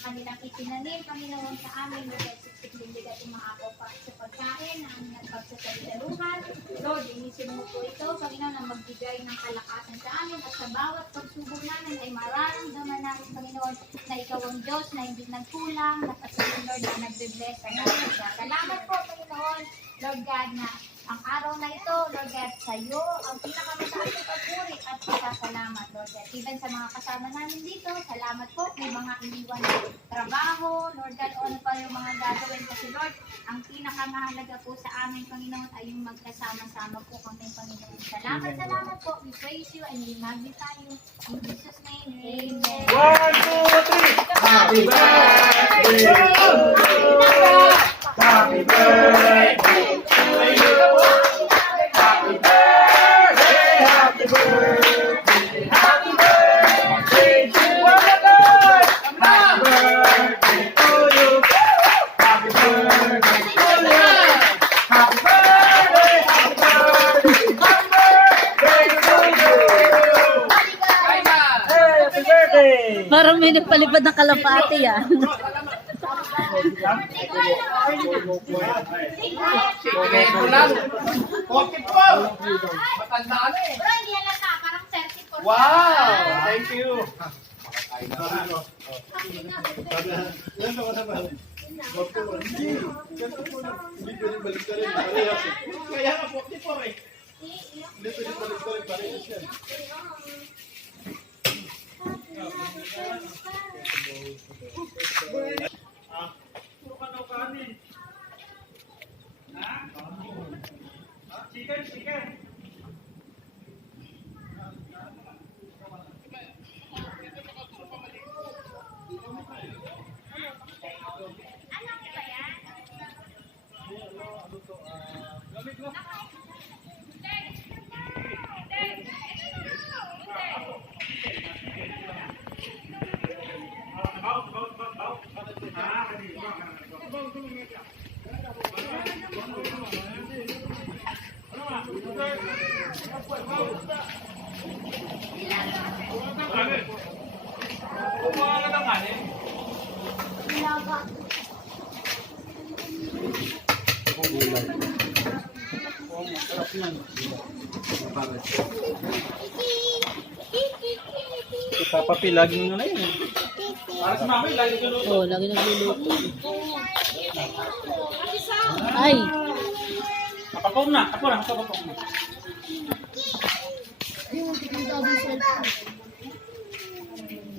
kanilang itinanim, Panginoon, sa amin, Lord, at siksik-lindig at umaapaw pa sa pagkain, na aming nagpagsasalidaluhan. Lord, inisin mo po ito, Panginoon, na magbigay ng kalakasan sa amin at sa bawat pagsubok namin ay mararamdaman namin, Panginoon, na ikaw ang Diyos na hindi nagkulang, na patuloy, Lord, na nagbe-bless sa namin. Salamat po, Panginoon, Lord God, na ang araw na ito, Lord God, sa iyo, ang pinakamataas na pagpuri at pasasalamat, Lord God. Even sa mga kasama namin dito, salamat po, may mga iniwan na trabaho, Lord God, o ano pa yung mga gagawin. Kasi Lord, ang pinakamahalaga po sa amin, Panginoon, ay yung magkasama-sama po kami, Panginoon. Salamat po, we praise you and we magnify you. In Jesus' name, amen. 1, 2, 3. Happy birthday! Happy birthday! Happy birthday! Happy birthday! Happy birthday to Wanagoy! Happy birthday to you! Happy birthday to you! Happy birthday! Happy birthday! Happy birthday to you! Happy birthday! Parang may nagpalipad ng kalapati ah. Wow! Thank you! Kaya nga 44 eh. Hindi pwede balik ko rin parehas yan. Chicken. Papapi, laging na yun. Para sa mami, laging niluluto. Oo, lagi nagluluto. Ay! Kapapong na, kapapong na. Ay,